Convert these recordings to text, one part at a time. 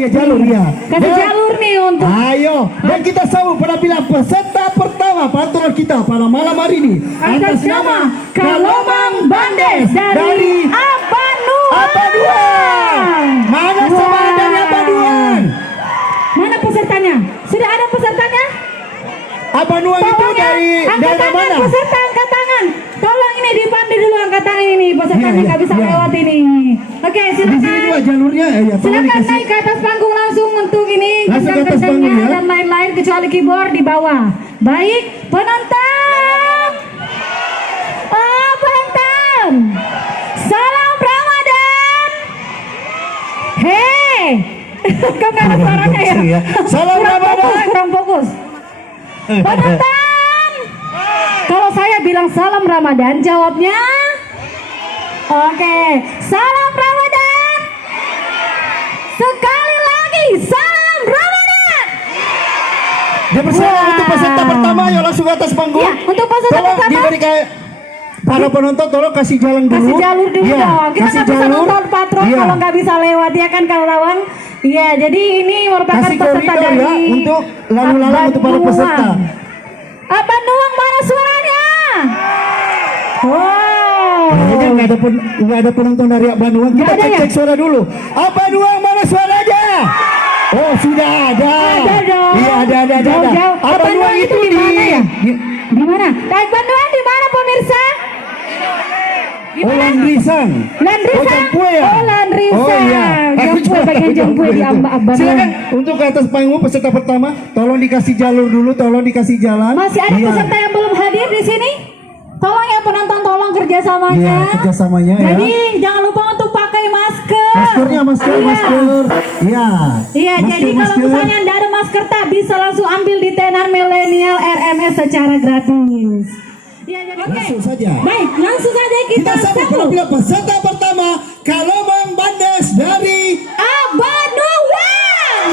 iya jalur ya. Kasih jalur nih untuk. Ayo, dan kita sambut penampilan peserta pertama patrol kita pada malam hari ini Atas nama Kalomang Bandes dari Abanuan. Abanuan. Mana sama dari Abanuan? Mana pesertanya? Sudah ada pesertanya? Abanuan itu dari angkat daerah tangan, mana? peserta angkat tangan. Tolong ini dipandu dulu angkat tangan ini. Pesertanya Iya, nggak bisa iya. lewat ini. Oke, Di sini silakan. juga jalurnya ya. Tolong Silakan dikasih. naik ke atas panggung langsung untuk ini Langsung ke atas kencang-kencangnya panggung, ya. dan lain-lain kecuali keyboard di bawah. Baik, penonton. Penonton. Salam Ramadan. Hei. Kok nggak ada suaranya ya? Salam Ramadan. Kurang fokus. Penonton. Kalau saya bilang salam Ramadan, jawabnya oke. Salam Ramadan. Sekali lagi salam Ramadan. Dipersilakan untuk peserta pertama, yuk langsung ke atas panggung. Ya, untuk peserta Tolong pertama. diberikan para penonton, tolong kasih jalan dulu. Kasih jalur dulu Iya, dong. Kita kasih nggak bisa jalur. nonton patrol Iya. kalau nggak bisa lewat ya kan kawan-kawan. Iya, jadi ini merupakan Kasih peserta koridor dari ya untuk lalu-lalang untuk para peserta. Abanuang, mana suaranya? Wow. Kayaknya nggak ada penonton dari Abanuang. Kita Nggak ada ya? cek suara dulu. Abanuang mana suaranya? Oh sudah ada. Ada dong. Iya ada. Jauh-jauh. Abanuang itu di mana ya? di- Di mana? Abanuang di mana pemirsa? Oh Landrisang. Landrisang. Oh Jampue ya. Oh Landrisang. Oh iya. Jampue, bagian Jampue di Abanuang. Silakan untuk ke atas panggung peserta pertama. Tolong dikasih jalur dulu. Tolong dikasih jalan. Masih ada Iya. peserta yang belum hadir di sini? Tolong ya penonton, tolong kerjasamanya. Iya, kerjasamanya ya. Jadi jangan lupa untuk pakai masker. Maskernya masker. Iya. Iya, jadi kalau misalnya Anda ada masker tak bisa langsung ambil di tenar milenial RMS secara gratis. Iya, jadi oke. Langsung saja. Baik, langsung saja kita Kita sambut sambut penampilan peserta pertama Kalomang Bandes dari Abanuang.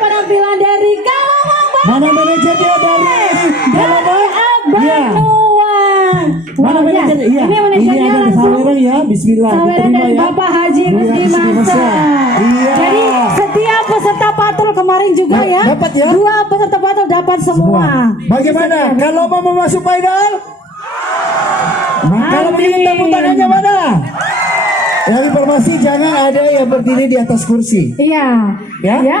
Penampilan dari Kalawang Mana manajernya dari Kalawang? Ya. Banyuwangi. Mana manajer? Iya. Ini manajernya ada langsung Sawereng ya. Bismillah. Sawereng Diterima dan ya. Bapak Haji Iya, Rusdi Rusdi Masa. Masa. Iya. Jadi setiap peserta patrol kemarin juga ya. Dapat ya? 2 peserta patrol dapat semua. Bagaimana? Kalau mau masuk final? Kalau begini tepuk tangannya mana? Yang informasi jangan ada yang berdiri di atas kursi. Iya. Ya? Ya.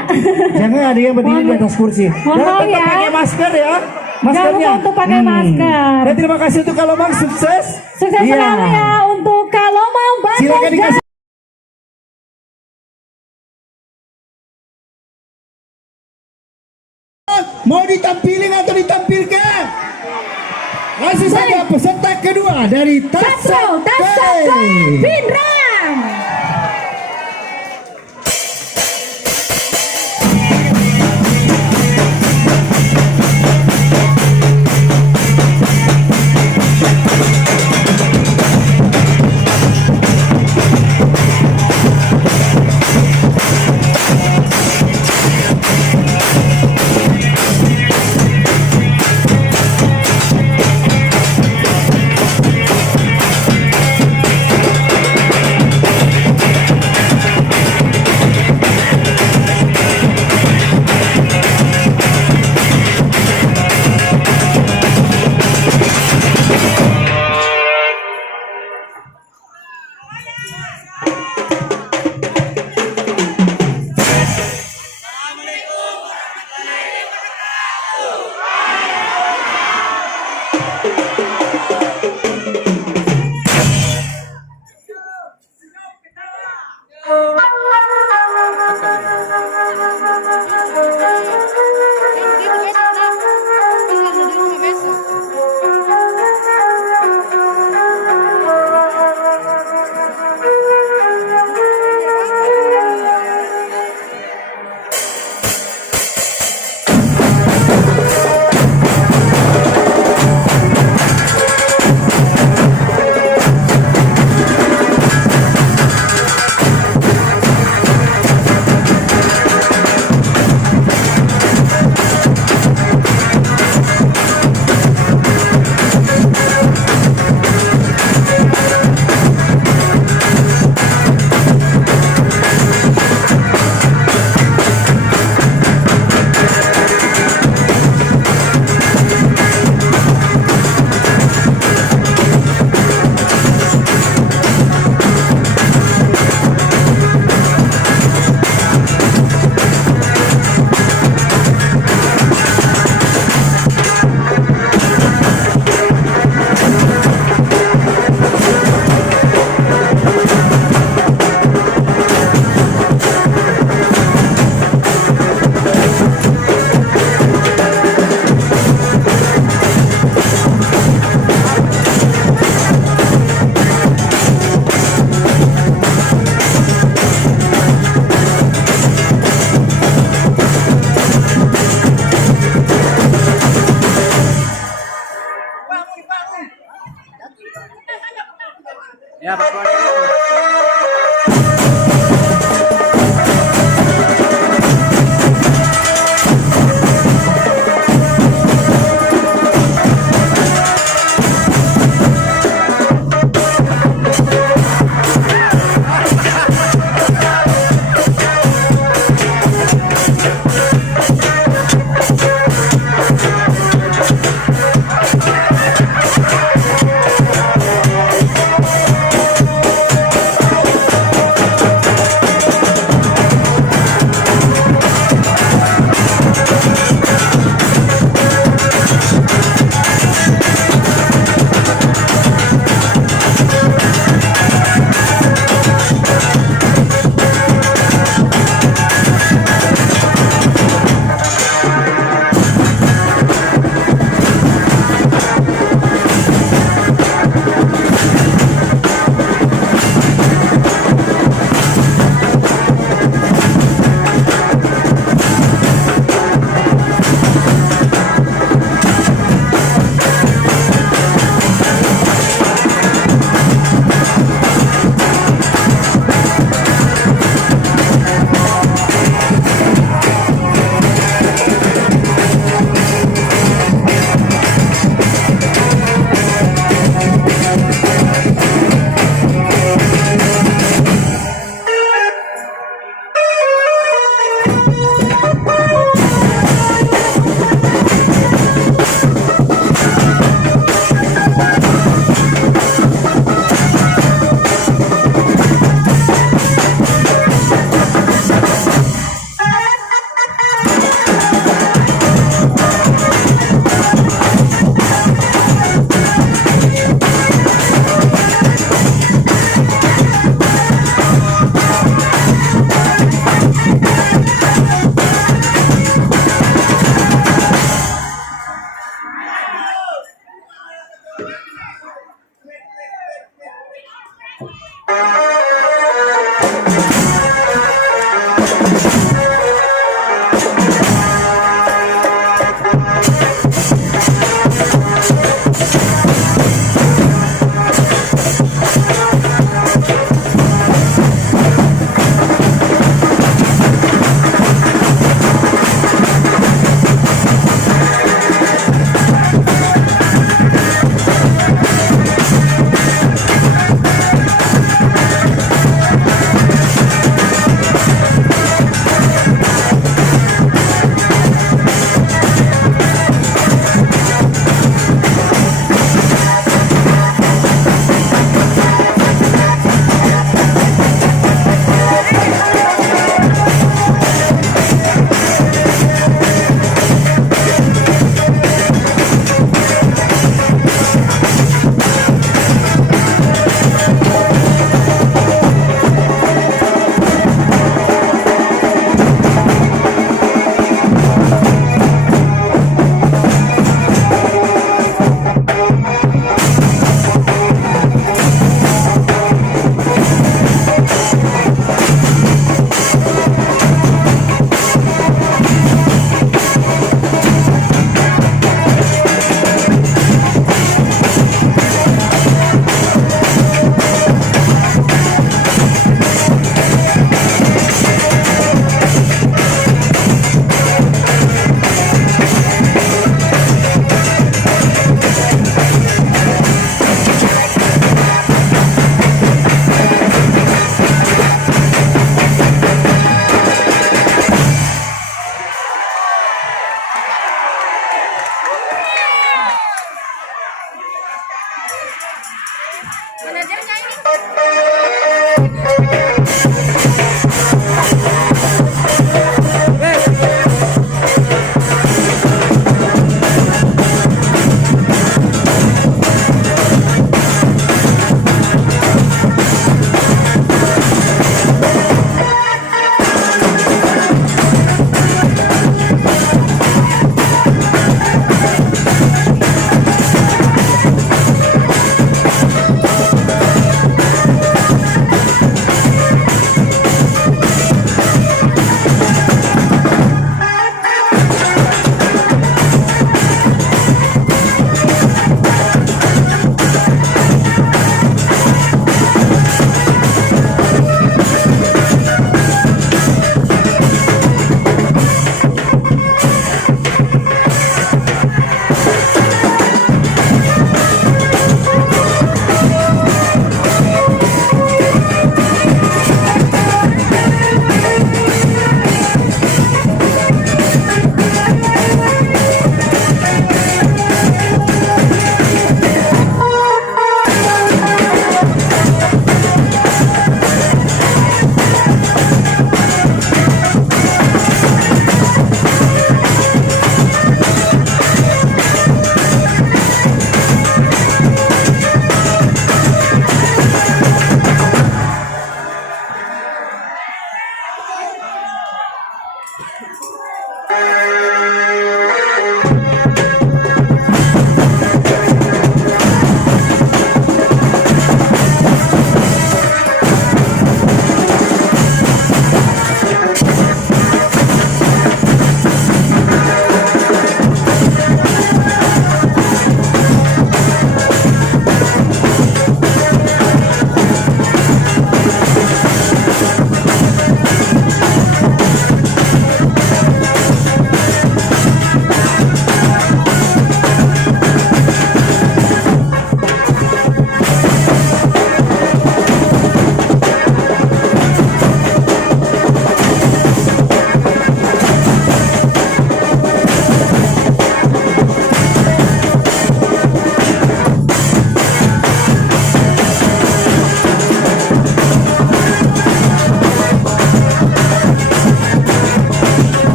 Jangan ada yang berdiri di atas kursi. Mohon Jangan maaf tetap ya. pakai masker ya. Jangan lupa Maskernya. untuk pakai masker. Dan terima kasih untuk Kalomang sukses. Sukses Iya. selalu ya untuk Kalomang Banten. Silakan dikasih. Mau ditampilin atau ditampilkan? Langsung saja peserta kedua dari Tasro Tasek. Pindrang.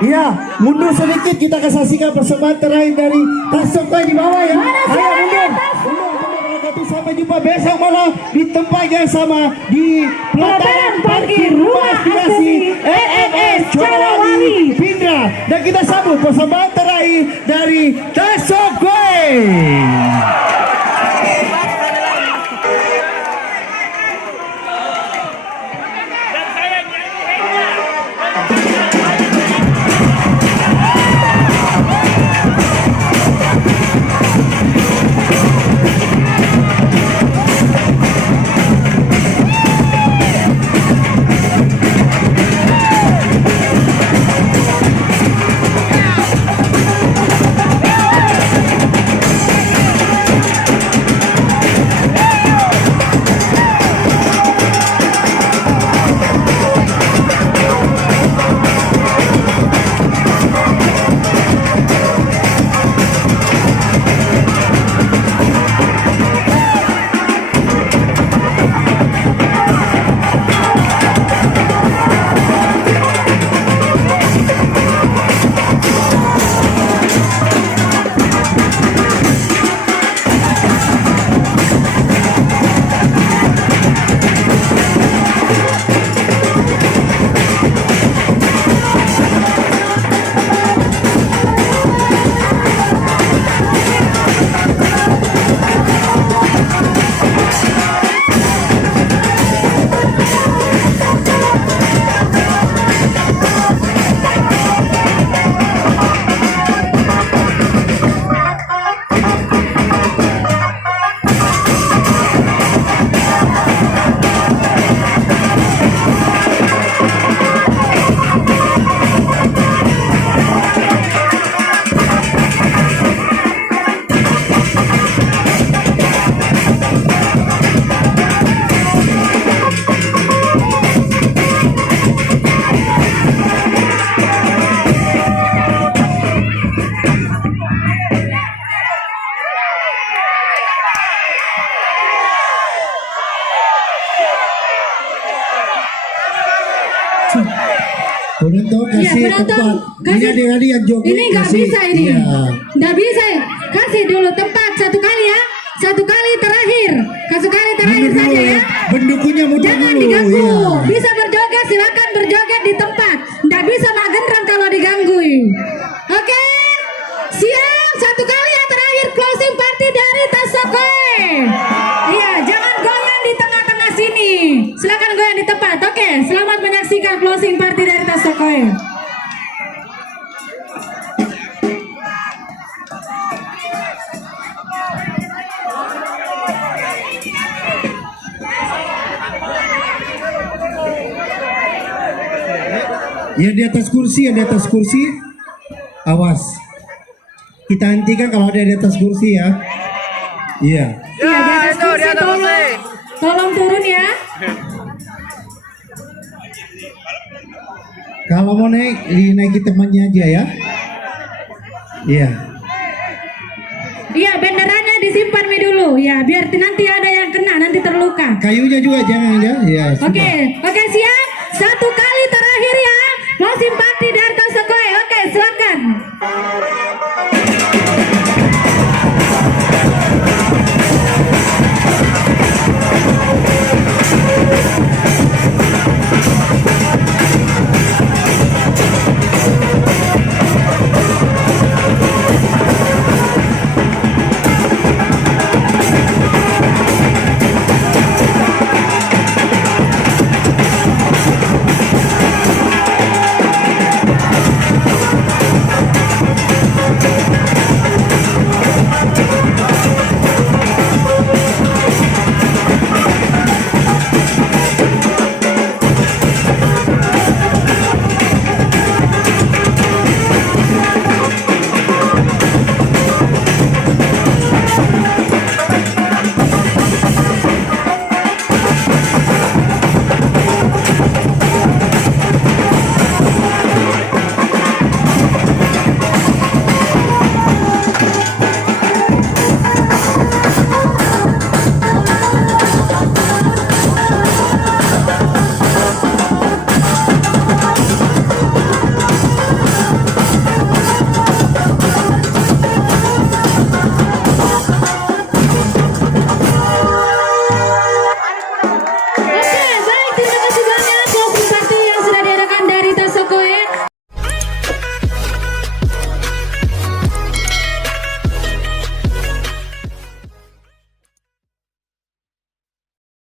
Iya, mundur sedikit kita akan saksikan persembahan terakhir dari Tasokoi di bawah ya. Mana Ayo suaranya, mundur. Sampai jumpa besok malam di tempat yang sama di pelataran parkir rumah aspirasi EMS Corawali Pindra, dan kita sambut persembahan terakhir dari Tasokoi. Penonton Iya, kasih penonton, tempat. Ini kasih- adik-adik yang joget. Ini nggak kasih- bisa ini. Iya. Nggak bisa. Kasih dulu tempat satu kali ya. Satu kali terakhir. Satu kali terakhir Mundur saja dulu ya. Bendukunya mundur Jangan dulu. diganggu. Iya. Bisa berjoget, silakan berjoget di tempat. Nggak bisa mak gendrang kalau diganggu. Oke? Siap. Satu kali yang terakhir closing party dari Tasokoi. Iya, jangan goyang di tengah-tengah sini. Silakan goyang di tempat. Oke, selamat menyaksikan closing party dari Tasokoi. Yang di atas kursi, yang di atas kursi, awas. Kita hentikan kalau ada di atas kursi ya. Iya. Iya, di atas kursi tolong turun ya. Kalau mau naik, dinaiki temannya aja ya. Iya. Iya, benderanya disimpan dulu ya, biar nanti ada yang kena, nanti terluka. Kayunya juga jangan ya. Iya. sudah. Oke, siap.